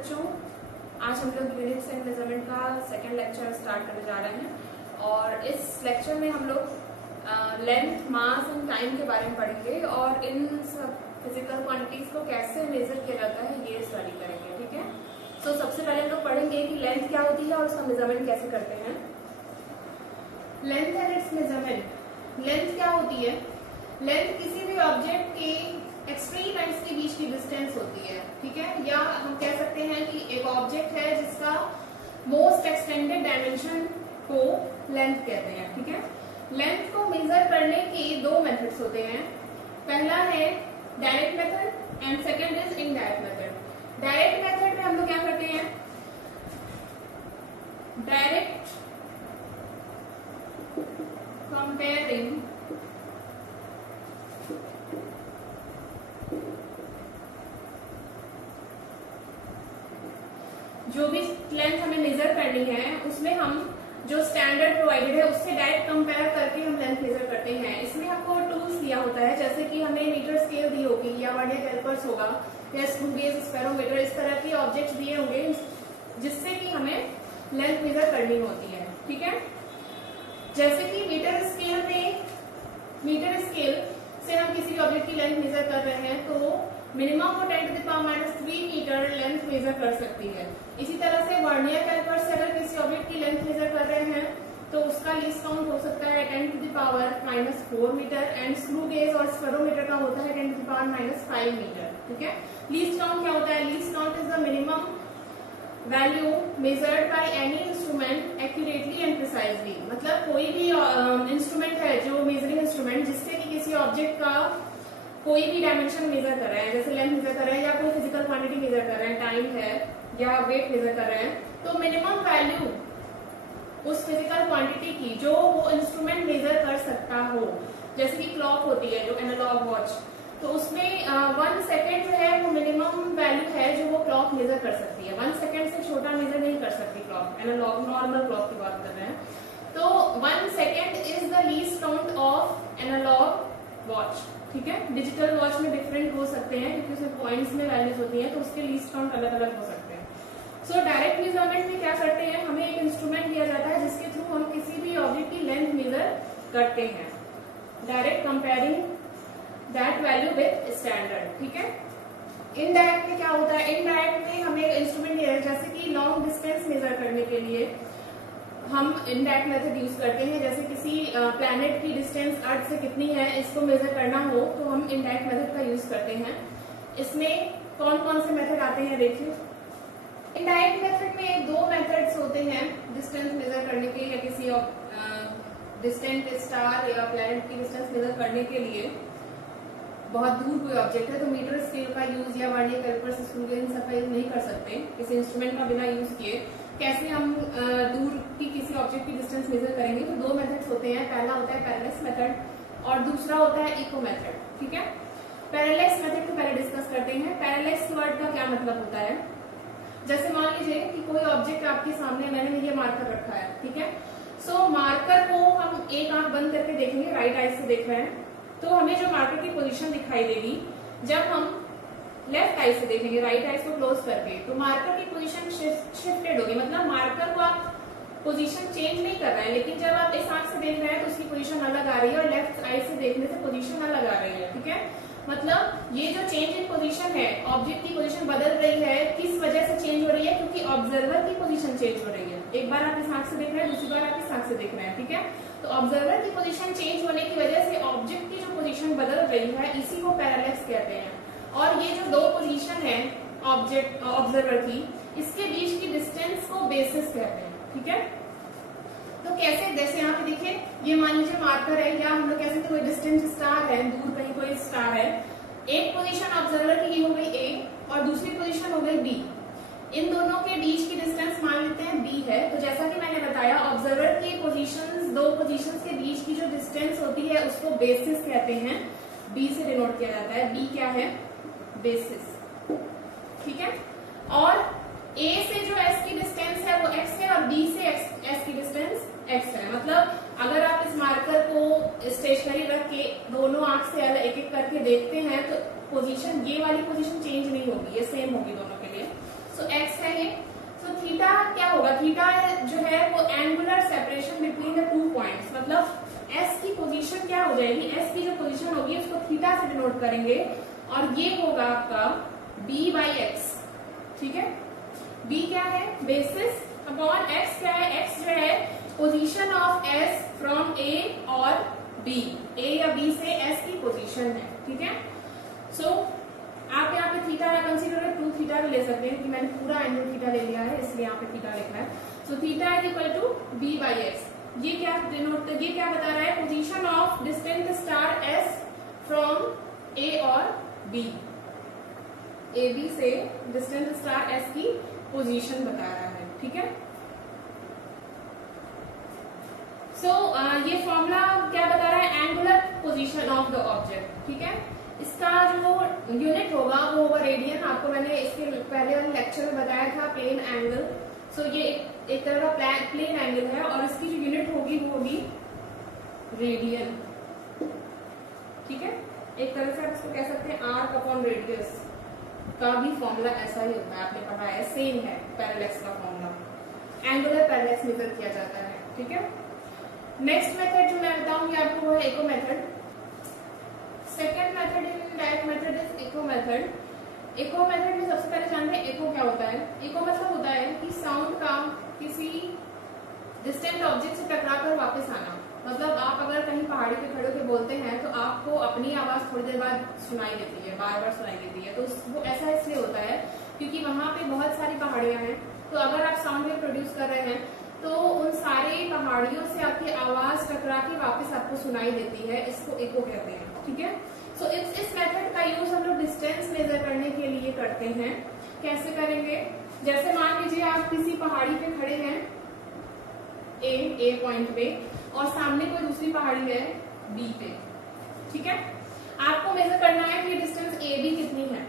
बच्चों, आज हम लोग यूनिट्स एंड मेजरमेंट का सेकंड लेक्चर स्टार्ट करने जा रहे हैं और इस लेक्चर में हम लोग लेंथ, मास एंड टाइम के बारे में पढ़ेंगे और इन सब फिजिकल क्वांटिटीज को कैसे मेजर किया जाता है ये स्टडी करेंगे। ठीक है, तो सबसे पहले हम लोग पढ़ेंगे कि लेंथ क्या होती है और उसका मेजरमेंट कैसे करते हैं। Length and its measurement. Length क्या होती है? लेंथ किसी भी ऑब्जेक्ट के एक्सट्रीम एंड्स के बीच की डिस्टेंस होती है। ठीक है, या हम कह सकते हैं कि एक ऑब्जेक्ट है जिसका मोस्ट एक्सटेंडेड डायमेंशन को लेंथ कहते हैं। ठीक है, लेंथ को मेजर करने के दो मेथड्स होते हैं। पहला है direct method and second is indirect method. Direct method में हम लोग क्या करते हैं? डायरेक्ट कंपेयरिंग जो भी लेंथ हमें मेजर करनी है उसमें हम जो स्टैंडर्ड प्रोवाइडेड है उससे डायरेक्ट कंपेयर करके हम लेंथ मेजर करते हैं। इसमें आपको टूल्स दिया होता है, जैसे कि हमें मीटर स्केल दी होगी या वर्नियर कैलिपर्स होगा या स्क्रू गेज, स्पेरोमीटर, इस तरह के ऑब्जेक्ट्स दिए होंगे जिससे कि हमें लेंथ मेजर करनी होती है। ठीक है, जैसे कि मीटर स्केल से हम किसी भी ऑब्जेक्ट की लेंथ मेजर कर रहे हैं तो मिनिमम वो 10⁻³ मीटर लेंथ मेजर कर सकती है। इसी तरह से वर्नियर कैलिपर से अगर किसी ऑब्जेक्ट की लेंथ मेजर कर रहे हैं तो उसका लीस्ट काउंट हो सकता है 10⁻⁴ मीटर एंड स्क्रू गेज और स्पेरोमीटर का होता है 10⁻⁵ मीटर। ठीक है, लीस्ट काउंट क्या होता है? Least count is the minimum value measured by any instrument accurately and precisely. मतलब कोई भी इंस्ट्रूमेंट है जो मेजरिंग इंस्ट्रूमेंट जिससे कि किसी ऑब्जेक्ट का कोई भी डायमेंशन मेजर कर रहे हैं, जैसे लेंथ मेजर कर रहे हैं या कोई फिजिकल क्वांटिटी मेजर कर रहे हैं, टाइम है या वेट मेजर कर रहे हैं, तो मिनिमम वैल्यू उस फिजिकल क्वांटिटी की जो वो इंस्ट्रूमेंट मेजर कर सकता हो, जैसे कि क्लॉक होती है जो एनालॉग वॉच, तो उसमें 1 सेकेंड जो है वो मिनिमम वैल्यू है जो वो क्लॉक मेजर कर सकती है। 1 सेकेंड से छोटा मेजर नहीं कर सकती क्लॉक, एनालॉग नॉर्मल क्लॉक की बात कर रहे हैं। तो 1 second is the least count of analog watch. ठीक है, डिजिटल वॉच में डिफरेंट हो सकते हैं क्योंकि उसमें पॉइंट्स में वैल्यूज होती हैं तो उसके लीस्ट काउंट अलग अलग हो सकते हैं। सो डायरेक्ट मेजरमेंट में क्या करते हैं? हमें एक इंस्ट्रूमेंट दिया जाता है जिसके थ्रू हम किसी भी ऑब्जेक्ट की लेंथ मेजर करते हैं, direct comparing that value with standard. ठीक है, इनडायरेक्ट में क्या होता है? इनडायरेक्ट में हमें एक इंस्ट्रूमेंट दिया है, जैसे कि लॉन्ग डिस्टेंस मेजर करने के लिए हम इनडायरेक्ट मेथड यूज करते हैं। जैसे किसी प्लैनेट की डिस्टेंस अर्थ से कितनी है इसको मेजर करना हो तो हम इनडायरेक्ट मेथड का यूज करते हैं। इसमें कौन कौन से मेथड आते हैं देखिए। इनडायरेक्ट मेथड में दो मेथड्स होते हैं डिस्टेंस मेजर करने के, या किसी डिस्टेंट स्टार या प्लैनेट की डिस्टेंस मेजर करने के लिए। बहुत दूर कोई ऑब्जेक्ट है तो मीटर स्केल का यूज या वर्नियर कैलिपर से स्क्रू गेज इन सब का यूज नहीं कर सकते किसी इंस्ट्रूमेंट का बिना यूज किए। कैसे हम दूर की किसी ऑब्जेक्ट की डिस्टेंस मेजर करेंगे? तो दो मेथड्स होते हैं। पहला होता है पैरेलैक्स मेथड और दूसरा होता है इको मेथड। ठीक है, पैरेलैक्स मेथड को पहले डिस्कस करते हैं। पैरेलैक्स वर्ड का क्या मतलब होता है? जैसे मान लीजिए कि कोई ऑब्जेक्ट आपके सामने, मैंने ये मार्कर रखा है। ठीक है, सो मार्कर को हम एक आंख बंद करके देखेंगे, राइट आई से देख रहे हैं तो हमें जो मार्कर की पोजीशन दिखाई देगी। जब हम लेफ्ट आई से देखेंगे, राइट आई को क्लोज करके, तो मार्कर की पोजीशन शिफ्टेड होगी। मतलब मार्कर को आप पोजीशन चेंज नहीं कर रहे हैं, लेकिन जब आप इस आंख से देख रहे हैं तो उसकी पोजीशन अलग आ रही है और लेफ्ट आई से देखने से पोजीशन अलग आ रही है। ठीक है, मतलब ये जो चेंज इन पोजीशन है, ऑब्जेक्ट की पोजीशन बदल रही है, किस वजह से चेंज हो रही है? क्योंकि ऑब्जर्वर की पोजीशन चेंज हो रही है। एक बार आप इस आंख से देख रहे हैं, दूसरी बार आप इस आंख से देख रहे हैं। ठीक है, तो ऑब्जर्वर की पोजीशन चेंज होने की वजह से ऑब्जेक्ट की जो पोजीशन बदल रही है इसी को पैरेलैक्स कहते हैं। और ये जो दो पोजीशन है ऑब्जेक्ट ऑब्जर्वर की, इसके बीच की डिस्टेंस को बेसिस कहते हैं। ठीक है, तो कैसे? जैसे यहाँ पे देखिए, ये मान लीजिए मार्कर है या हम लोग कह सकते कोई डिस्टेंट स्टार है, दूर कहीं कोई स्टार है। एक पोजीशन ऑब्जर्वर की हो गई ए और दूसरी पोजीशन हो गई बी। इन दोनों के बीच की डिस्टेंस मान लेते हैं बी है। तो जैसा कि मैंने बताया, ऑब्जर्वर की पोजीशंस, दो पोजीशंस के बीच की जो डिस्टेंस होती है उसको बेसिस कहते हैं। बी से डिनोट किया जाता है। बी क्या है? बेसिस। ठीक है, और ए से जो एस की डिस्टेंस है वो एक्स है और बी से एस की डिस्टेंस एक्स है। मतलब अगर आप इस मार्कर को स्टेशनरी रख के दोनों आंख से एक एक करके देखते हैं तो पोजीशन, ये वाली पोजीशन चेंज नहीं होगी, ये सेम होगी दोनों के लिए। सो एक्स मतलब एस की पोजीशन क्या हो जाएगी, एस की जो पोजीशन होगी उसको थीटा से डिनोट करेंगे और ये होगा आपका बी बाई एक्स। ठीक है, बी क्या है, बेसिस अपॉन एक्स क्या है, एक्स जो है position of S from A और बी, ए या बी से एस की पोजीशन है। ठीक है, सो आप यहाँ पे थीटा है कंसीडर है 2 थीटा भी ले सकते हैं, क्योंकि मैंने पूरा एंगल थीटा ले लिया है इसलिए यहाँ पे थीटा लिखा है। So theta is equal to B by X. ये क्या डिनोट, ये क्या बता रहा है, position of distance star S from A और बी, ए बी से डिस्टेंस स्टार एस की पोजीशन बता रहा है। ठीक है, सो ये फॉर्मूला क्या बता रहा है, angular position of the object. ठीक है, इसका जो यूनिट होगा वो होगा रेडियन। आपको मैंने इसके पहले वाले लेक्चर में बताया था प्लेन एंगल। सो ये एक तरह का प्लेन एंगल है और इसकी जो यूनिट होगी वो होगी रेडियन। ठीक है, एक तरह से आप इसको कह सकते हैं आर्क अपॉन रेडियस का भी फॉर्मूला ऐसा ही होता है, आपने पढ़ा है, सेम है पैरेलैक्स का फॉर्मूला, एंगुलर पैरेलैक्स मेथड किया जाता है। ठीक है, नेक्स्ट मेथड जो मैं बताऊंगी आपको वो है echo method. Second method indirect method is echo method. Echo method में सबसे पहले जानते हैं इको क्या होता है। इको मतलब होता है कि साउंड का किसी डिस्टेंट ऑब्जेक्ट से टकराकर वापस आना। मतलब आप अगर कहीं पहाड़ी पे खड़े होकर बोलते हैं तो आपको अपनी आवाज थोड़ी देर बाद सुनाई देती है, बार बार सुनाई देती है। तो वो ऐसा इसलिए होता है क्योंकि वहां पे बहुत सारी पहाड़ियां हैं, तो अगर आप साउंड वेव प्रोड्यूस कर रहे हैं तो उन सारे पहाड़ियों से आपकी आवाज टकरा के वापस आपको सुनाई देती है, इसको इको कहते हैं। ठीक है, सो इस मेथड का यूज हम लोग डिस्टेंस मेजर करने के लिए करते हैं। कैसे करेंगे, जैसे मान लीजिए आप किसी पहाड़ी पे खड़े हैं ए पॉइंट पे और सामने कोई दूसरी पहाड़ी है बी पे। ठीक है, आपको मेजर करना है कि डिस्टेंस ए बी कितनी है।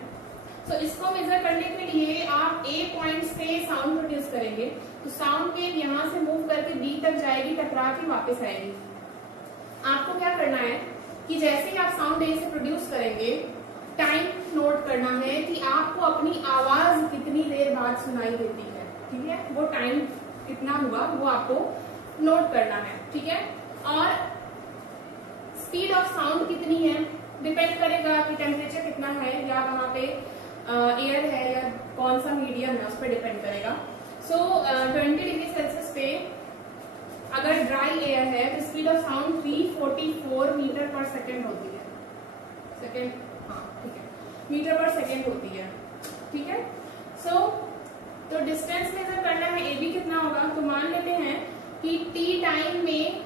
तो इसको मेजर करने के लिए आप ए पॉइंट से साउंड प्रोड्यूस करेंगे, तो साउंड वेव यहां से मूव करके बी तक जाएगी, टकरा के वापस आएगी। आपको क्या करना है कि जैसे ही आप साउंड ए से प्रोड्यूस करेंगे, टाइम नोट करना है कि आपको अपनी आवाज कितनी देर बाद सुनाई देती है। ठीक है, वो टाइम कितना हुआ वो आपको नोट करना है। ठीक है, और स्पीड ऑफ साउंड कितनी है डिपेंड करेगा कि टेम्परेचर कितना है या वहां पे एयर है या कौन सा मीडियम है, उस पर डिपेंड करेगा। सो 20 डिग्री सेल्सियस पे अगर ड्राई एयर है तो speed of sound 344 metre per second होती है। सेकेंड, हाँ ठीक है, मीटर पर सेकेंड होती है। ठीक है, सो तो डिस्टेंस मेजर करना है ए बी कितना होगा, तो मान लेते हैं कि टी टाइम में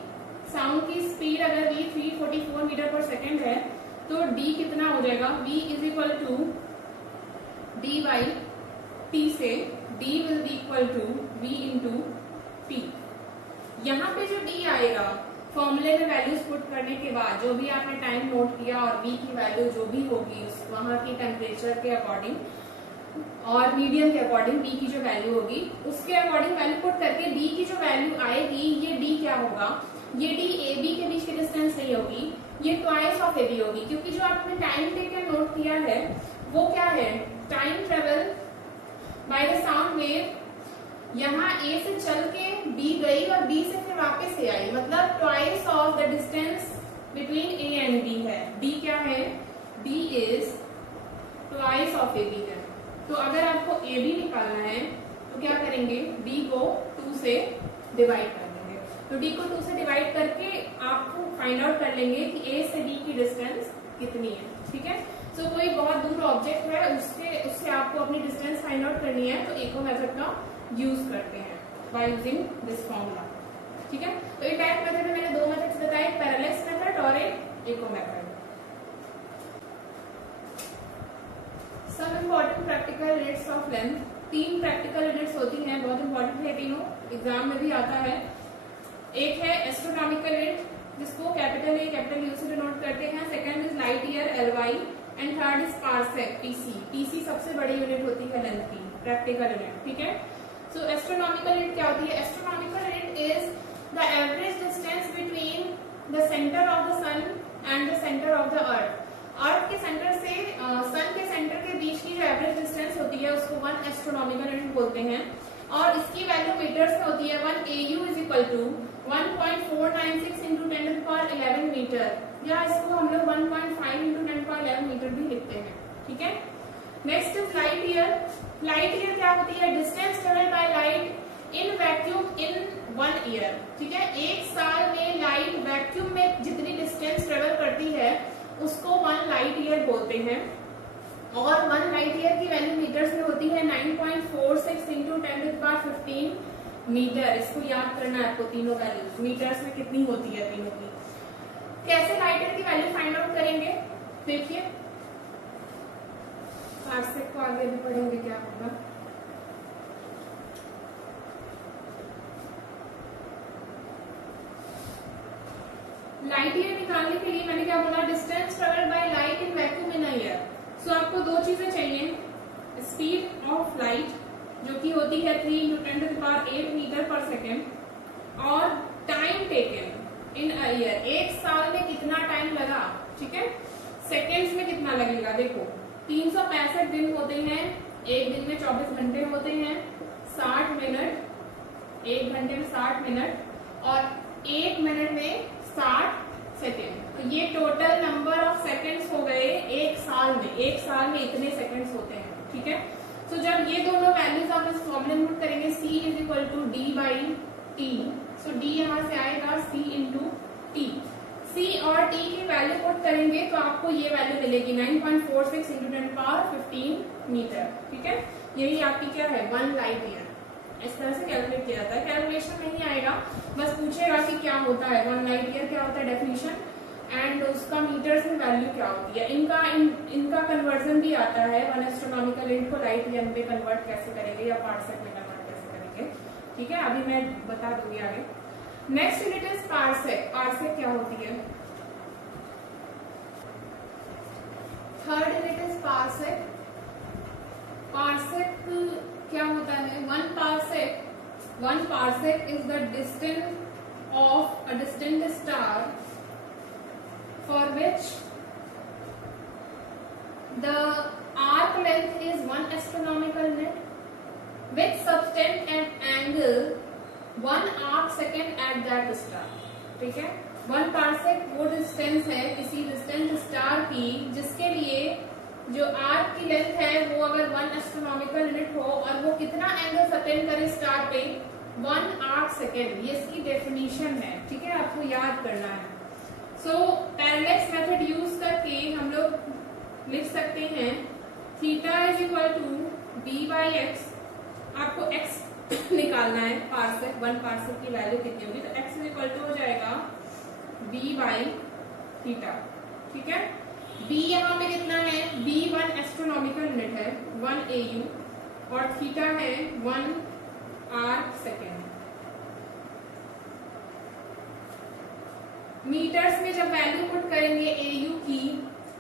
साउंड की स्पीड अगर v 344 मीटर पर सेकेंड है तो d कितना हो जाएगा, v is equal to d by t से d will be equal to v into T. यहाँ पे जो d आएगा फॉर्मूले में वैल्यूज पुट करने के बाद जो भी आपने टाइम नोट किया और v की वैल्यू जो भी होगी वहां की टेम्परेचर के अकॉर्डिंग और मीडियम के अकॉर्डिंग b की जो वैल्यू होगी उसके अकॉर्डिंग वैल्यू पुट करके b की जो वैल्यू आएगी ये d क्या होगा, ये d ए बी के बीच की डिस्टेंस नहीं होगी, ये ट्वाइस ऑफ ए बी होगी। क्योंकि जो आपने टाइम टेकन नोट किया है वो क्या है, time travel by the sound wave. यहाँ ए से चल के बी गई और बी से फिर वापस ए आई, मतलब twice of the distance between A and B है। डी क्या है, D is twice of A B है। तो अगर आपको ए बी निकालना है तो क्या करेंगे, डी को 2 से डिवाइड कर देंगे। तो डी को 2 से डिवाइड करके आपको फाइंड आउट कर लेंगे कि ए से डी की डिस्टेंस कितनी है। ठीक है, तो कोई बहुत दूर ऑब्जेक्ट है उससे आपको अपनी डिस्टेंस फाइंड आउट करनी है तो इको मेथड का यूज करते हैं बाय यूजिंग दिस फॉर्मूला। ठीक है, तो ये टाइप मेथड में मैंने 2 मेथड्स बताए, पैरेलैक्स मेथड और एक echo method. Some important practical units of length, 3 practical units होती हैं, बहुत इंपॉर्टेंट है तीनों, एग्जाम में भी आता है। एक है एस्ट्रोनॉमिकल यूनिट जिसको कैपिटल ए कैपिटल यू से डिनोट करते हैं, second is light year LY and third is parsec PC। PC सबसे बड़ी यूनिट होती है लेंथ की, प्रैक्टिकल यूनिट। ठीक है, सो एस्ट्रोनॉमिकल यूनिट क्या होती है, astronomical unit is the average distance between the centre of the sun and the centre of the earth. Earth के सेंटर से सन के सेंटर के बीच की जो एवरेज डिस्टेंस होती है उसको 1 एस्ट्रोनॉमिकल यूनिट बोलते हैं और इसकी वैल्यू मीटर्स में होती है। 1 AU is equal to 1.496 into 10⁻11 metre, या इसको हम लोग 1.5 इंटू 10⁻11 मीटर भी लिखते हैं। ठीक है, next is light year. Light year क्या होती है? Distance travelled by light in vacuum in 1 year. ठीक है, एक साल में लाइट वैक्यूम में जितनी डिस्टेंस ट्रेवल करती है उसको 1 लाइट ईयर बोलते हैं। और 1 लाइट ईयर की वैल्यू मीटर्स में होती है 9.46 इंटू 10⁻15 मीटर। इसको याद करना है आपको, तीनों वैल्यूज मीटर्स में कितनी होती है तीनों की। कैसे लाइट ईयर की वैल्यू फाइंड आउट करेंगे? देखिए, पार्सेक को आगे भी पढ़ेंगे क्या होगा। लाइट ईयर निकालने के लिए मैंने क्या बोला? Distance travelled by light in vacuum in a year. So आपको दो चीजें चाहिए, स्पीड ऑफ लाइट जो कि होती है 3 इंटू 10⁸ मीटर पर सेकेंड, और time taken in a year, एक साल में कितना टाइम लगा। ठीक है, सेकेंड्स में कितना लगेगा। देखो 365 दिन होते हैं, एक दिन में 24 घंटे होते हैं, 60 मिनट, एक घंटे में 60 मिनट, और एक मिनट में 60 सेकेंड। तो ये टोटल नंबर ऑफ सेकेंड्स हो गए एक साल में। एक साल में इतने सेकेंड्स होते हैं। ठीक है, तो जब ये दोनों वैल्यूज आप इस फॉर्मूले में पुट करेंगे, C is equal to D by T. So D यहां से आएगा C इंटू टी। C और T की वैल्यू पुट करेंगे तो आपको ये वैल्यू मिलेगी 9.46 इंटू 10⁻15 मीटर। ठीक है, यही आपकी क्या है? 1 लाइट ईयर। इस तरह से कैलकुलेट किया जाता है। कैलकुलेशन नहीं आएगा, बस पूछेगा कि क्या होता है 1 लाइट ईयर, क्या होता है डेफिनेशन, एंड उसका मीटर्स में वैल्यू क्या होती है। इनका कन्वर्जन भी आता है, 1 एस्ट्रोनॉमिकल यूनिट को लाइट ईयर में कन्वर्ट कैसे करेंगे या पार्सेक में कन्वर्ट कैसे करेंगे। ठीक है, अभी मैं बता दूंगी आगे। Next unit is parsec. Parsec क्या होती है? Third unit is parsec. Parsec क्या होता है? 1 parsec is the distance of a distant star for which the arc length is 1 astronomical unit with subtend an angle 1 arc second at that star। ठीक है, 1 parsec वो distance है किसी distant star की जिसके लिए जो आर्क की लेंथ है वो अगर 1 एस्ट्रोनॉमिकल यूनिट हो और वो कितना एंगल सबटेंड करे स्टार पे? 1 आर्क सेकेंड। ये इसकी डेफिनेशन है। ठीक है, आपको याद करना है। सो पैरेलैक्स मेथड यूज करके हम लोग लिख सकते हैं theta is equal to B by X. आपको एक्स निकालना है, पार्सेक 1 पार्सेक की वैल्यू कितनी होगी, तो एक्स इज इक्वल टू हो जाएगा बी बाई थीटा। ठीक है, बी यहाँ पे कितना है? बी 1 एस्ट्रोनॉमिकल यूनिट है, 1 AU, और थीटा है 1 आर्क सेकेंड। मीटर्स में जब वैल्यू पुट करेंगे AU की,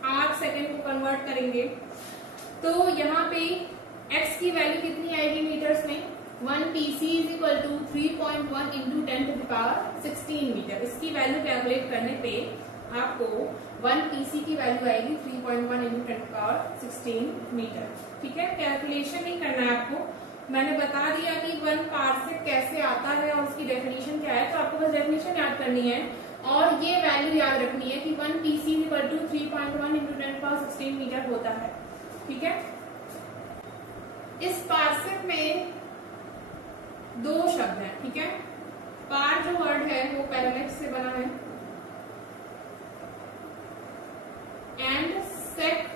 आर्क सेकेंड को कन्वर्ट करेंगे, तो यहाँ पे x की वैल्यू कितनी आएगी मीटर्स में? 1 PC is equal to 3.1 into 10⁻16 metre. इसकी वैल्यू कैलकुलेट करने पे आपको 1 PC की वैल्यू आएगी 3.1 इंटू 10⁻16 मीटर। ठीक है, कैलकुलेशन नहीं करना है आपको, मैंने बता दिया कि 1 पार्सेक कैसे आता है और उसकी डेफिनेशन क्या है, तो आपको बस डेफिनेशन याद करनी है और ये वैल्यू याद रखनी है कि 1 PC equal to 3.1 into 10⁻16 metre होता है। ठीक है, इस पार्सेक में 2 शब्द हैं। ठीक है, पार जो वर्ड है वो पैरेलैक्स से बना है, and sec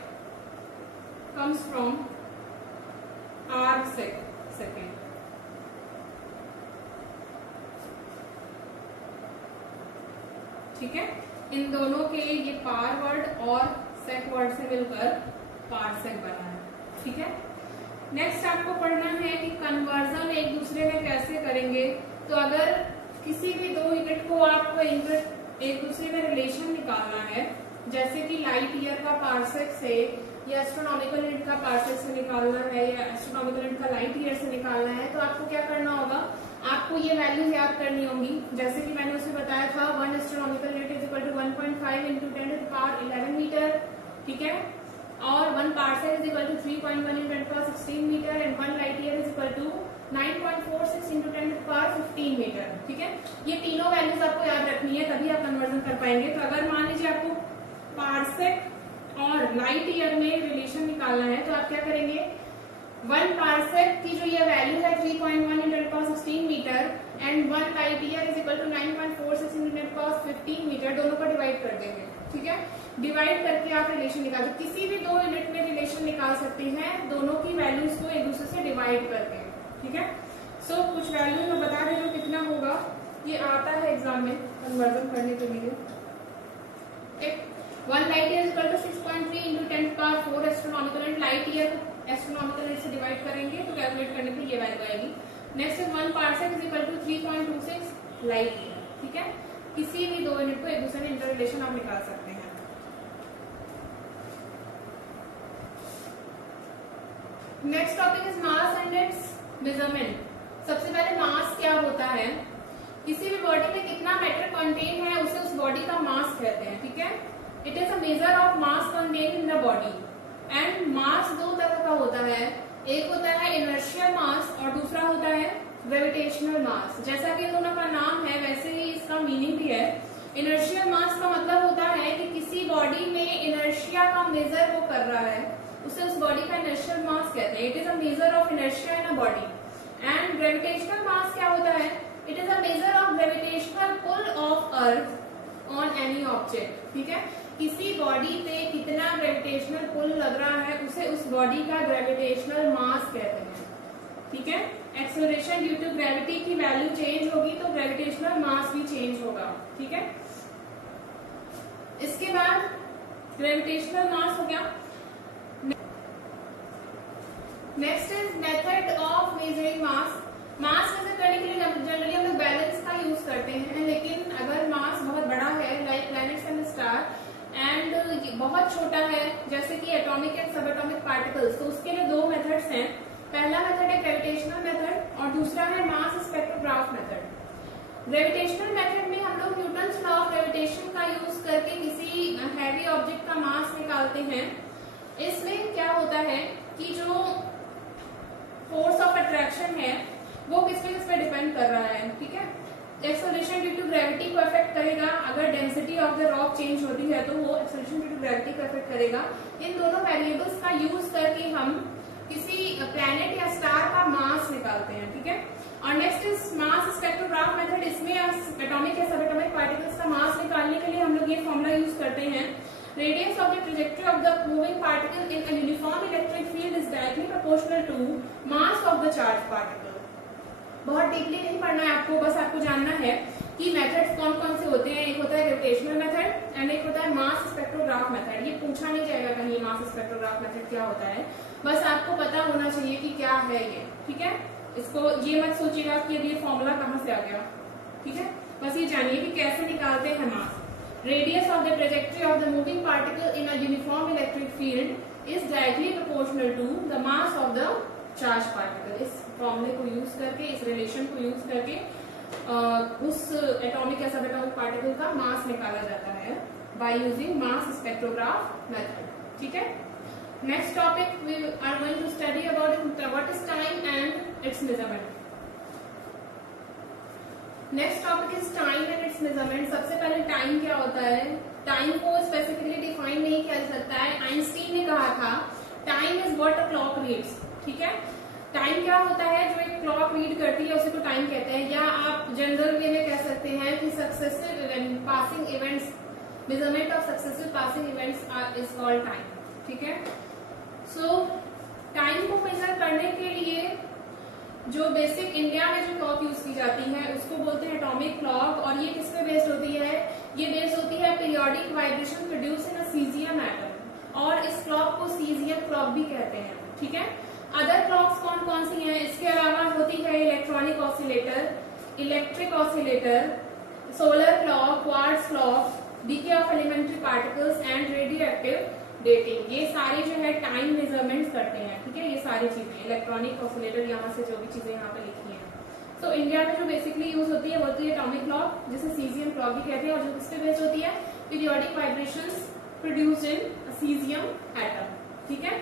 comes from arc second. ठीक है, इन दोनों के ये पार वर्ड और सेक वर्ड से मिलकर पार्सेक बना है। ठीक है, नेक्स्ट आपको पढ़ना है कि कन्वर्जन एक दूसरे में कैसे करेंगे। तो अगर किसी भी 2 यूनिट को आपको एक दूसरे में रिलेशन निकालना है, जैसे कि लाइट ईयर का पार्सेक से या एस्ट्रोनॉमिकल यूनिट का पार्सेक से निकालना है या एस्ट्रोनॉमिकल यूनिट का लाइट ईयर से निकालना है, तो आपको क्या करना होगा? आपको ये वैल्यूज याद करनी होंगी। जैसे कि मैंने उसमें बताया था 1 astronomical unit is equal to 1.5 into 10⁻11 metre. ठीक है, और 1 parsec is equal to 3.1 into 10⁻16 metre, and 1 light year is equal to 9.46 into 10⁻15 15 metre. ठीक है, ये तीनों वैल्यूज आपको याद रखनी है, तभी आप कन्वर्जन कर पाएंगे। तो अगर मान लीजिए आपको पार्सेक और लाइट ईयर में रिलेशन निकालना है तो आप क्या करेंगे, 1 पार्सेक की जो ये वैल्यू है 3.1 × 10⁻16 metre and 1 light year is equal to 9.46 × 10⁻15 metre, दोनों को डिवाइड कर देंगे। ठीक है, डिवाइड करके आप रिलेशन निकाल, किसी भी 2 यूनिट में रिलेशन निकाल सकते हैं दोनों की वैल्यूज को एक दूसरे से डिवाइड करके। ठीक है, सो कुछ वैल्यू मैं बता रही हूँ कितना होगा, ये आता है एग्जाम में कन्वर्जन करने के लिए। 1 light year is equal to 6.3 × 10⁻4 astronomical unit, light year astronomical unit से डिवाइड करेंगे तो कैलकुलेट करने पे ये वैल्यू आएगी। Next is 1 parsec is equal to 3.26 light year. ठीक है, किसी भी 2 यूनिट को एक दूसरे में इंटर रिलेशन आप निकाल सकते हैं। Next topic is mass and its measurement. सबसे पहले मास क्या होता है, किसी भी बॉडी में कितना मैटर कंटेन है उसे उस बॉडी का मास कहते हैं। ठीक है, it is a measure of mass contain in the body and mass 2 तरह का होता है, एक होता है इनर्शियल मास और दूसरा होता है ग्रेविटेशनल मास। जैसा कि इन दोनों का नाम है वैसे ही इसका मीनिंग भी है। इनर्शियल मास का मतलब होता है कि किसी बॉडी में इनर्शिया का मेजर वो कर रहा है, उसे उस बॉडी का इनर्शियल मास कहते हैं। It is a measure of inertia in a body. And gravitational mass क्या होता है, it is a measure of gravitational pull of earth on any object. ठीक है, किसी बॉडी पे कितना ग्रेविटेशनल पुल लग रहा है उसे उस बॉडी का ग्रेविटेशनल मास कहते हैं। ठीक है, एक्सेलरेशन ड्यू टू ग्रेविटी की वैल्यू चेंज होगी तो ग्रेविटेशनल मास भी चेंज होगा। ठीक है, इसके बाद ग्रेविटेशनल मास हो गया। Next is method of measuring mass. Mass measure करने के लिए जनरली हम लोग बैलेंस का यूज करते हैं, लेकिन अगर मास बहुत बड़ा है like planets and star and बहुत छोटा है जैसे कि एटॉमिक एंड सब एटॉमिक पार्टिकल्स, तो उसके लिए 2 मेथड्स हैं। पहला मेथड है ग्रेविटेशनल मेथड और दूसरा है मास स्पेक्ट्रोग्राफ मेथड। ग्रेविटेशनल मेथड में हम लोग न्यूटन्स लॉ ऑफ ग्रेविटेशन का यूज करके किसी हैवी ऑब्जेक्ट का मास निकालते हैं। इसमें क्या होता है कि जो फोर्स ऑफ अट्रैक्शन है वो किस पे डिपेंड कर रहा है। ठीक है, एक्सेलरेशन ड्यू टू ग्रेविटी को अफेक्ट करेगा, अगर density of the rock change होती है तो वो एक्सेलरेशन ड्यू टू ग्रेविटी को अफेक्ट करेगा। इन दोनों वेरिएबल्स का यूज करके हम किसी प्लैनेट या स्टार का मास निकालते हैं। ठीक है, और next is mass spectrograph method. इसमें एटॉमिक या सब एटॉमिक पार्टिकल्स का मास निकालने के लिए हम लोग ये फॉर्मूला यूज करते हैं, radius of the trajectory of the moving particle in a uniform electric field is directly proportional to mass of the charge particle. बहुत डीपली नहीं पढ़ना है आपको, बस आपको जानना है कि मेथड्स कौन कौन से होते हैं। एक होता है ग्रेविटेशनल मेथड एंड एक होता है मास स्पेक्ट्रोग्राफ मेथड। ये पूछा नहीं जाएगा कहीं मास स्पेक्ट्रोग्राफ मेथड क्या होता है, बस आपको पता होना चाहिए कि क्या है ये। ठीक है, इसको ये मत सोचिएगा कि अब ये फॉर्मूला कहाँ से आ गया। ठीक है, बस ये जानिए कि कैसे निकालते हैं mass. Radius of the trajectory of the moving particle in a uniform electric field is directly proportional to the mass of the charge particle. इस फॉर्मूले को यूज करके, इस रिलेशन को यूज करके उस एटॉमिक या सब एटॉमिक पार्टिकल का मास निकाला जाता है by using mass spectrograph method. ठीक है, next topic we are going to study about what is time and its measurement. Next topic is time and its measurement. सबसे पहले टाइम क्या होता है, टाइम को स्पेसिफिकली डिफाइन नहीं किया जा सकता है। आइंस्टीन ने कहा था time is what a clock reads. ठीक है, टाइम क्या होता है, जो एक क्लॉक रीड करती है उसे तो टाइम कहते हैं, या आप जनरल वे में कह सकते हैं कि successive passing events, measurement of successive passing events is called time. ठीक है, सो टाइम को मेजर करने के लिए जो बेसिक इंडिया में जो क्लॉक यूज की जाती है उसको बोलते हैं एटॉमिक क्लॉक। और ये किस पे बेस्ड होती है, ये बेस्ड होती है periodic vibration produce in a caesium atom, और इस क्लॉक को सीजियम क्लॉक भी कहते हैं। ठीक है, अदर क्लॉक्स कौन कौन सी हैं, इसके अलावा होती है electronic oscillator, electric oscillator, solar clock, quartz clock, decay of elementary particles and radioactive dating. ये सारी जो है टाइम मेजरमेंट्स करते हैं। ठीक है, ये सारी चीजें, इलेक्ट्रॉनिक ऑसिलेटर, यहाँ से जो भी चीजें यहाँ पे लिखी हैं। तो इंडिया में जो बेसिकली यूज होती है वो होती है एटॉमिक क्लॉक, जिसे सीजियम क्लॉक भी कहते हैं, और जो किस पे बेस्ड होती है, periodic vibrations produced in caesium atom. ठीक है,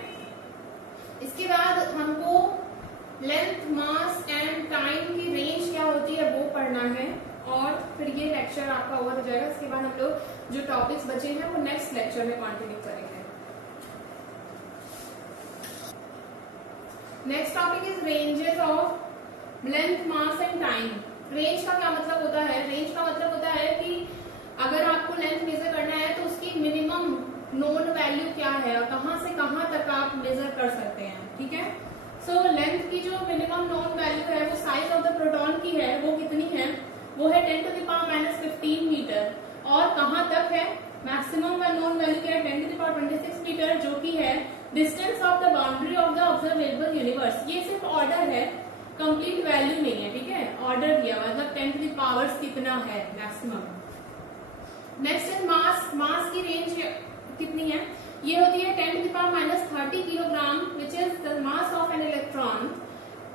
इसके बाद हमको लेंथ, मास एंड टाइम की रेंज क्या होती है है और फिर ये लेक्चर आपका ओवर हो जाएगा। इसके बाद हम लोग जो टॉपिक्स बचे हैं वो नेक्स्ट लेक्चर में कंटिन्यू करेंगे। Next topic is ranges of length, mass and time. Range का क्या मतलब होता है? रेंज का मतलब होता है कि अगर आपको लेंथ मेजर करना है तो उसकी मिनिमम नोन वैल्यू क्या है और कहां से कहां तक आप मेजर कर सकते हैं। ठीक है, सो लेंथ की जो मिनिमम नोन वैल्यू है वो साइज ऑफ द प्रोटॉन की है, वो कितनी है? वो है 10⁻⁻15 मीटर। और कहां तक है? मैक्सिमम नोन वैल्यू क्या है? 10⁻26 मीटर, जो कि है distance of the boundary of the observable universe. ये सिर्फ ऑर्डर है, कंप्लीट वैल्यू नहीं है। ठीक है, ऑर्डर दिया मतलब 10 टू द पावर्स कितना है मैक्सिमम। नेक्स्ट है मास। मास की रेंज कितनी है? ये होती है 10⁻30 kilogram, which is the mass of an electron,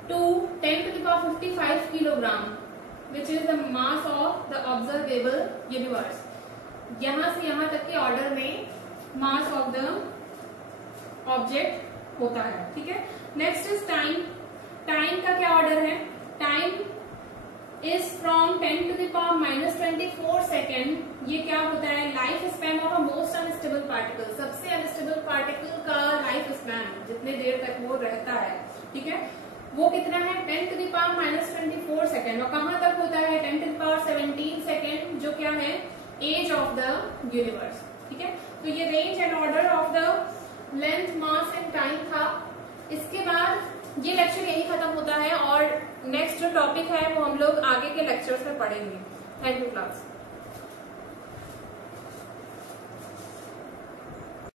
to 10⁻55 kilogram, which is the mass of the observable universe. यहां से यहां तक के ऑर्डर में मास ऑफ द ऑब्जेक्ट होता है। ठीक है, नेक्स्ट इज टाइम। टाइम का क्या ऑर्डर है? Time is from 10⁻24 second. ये क्या होता है? Life span of a most unstable particle. सबसे अनस्टेबल पार्टिकल का लाइफ स्पैन, जितने देर तक वो रहता है, ठीक है, वो कितना है? 10⁻24 सेकेंड। और कहां तक होता है? 10⁻17 सेकेंड, जो क्या है? Age of the universe. ठीक है, तो ये range and order of the length, mass and time था। इसके बाद ये लेक्चर यही खत्म होता है और नेक्स्ट जो टॉपिक है वो हम लोग आगे के लेक्चर्स में पढ़ेंगे। Thank you class.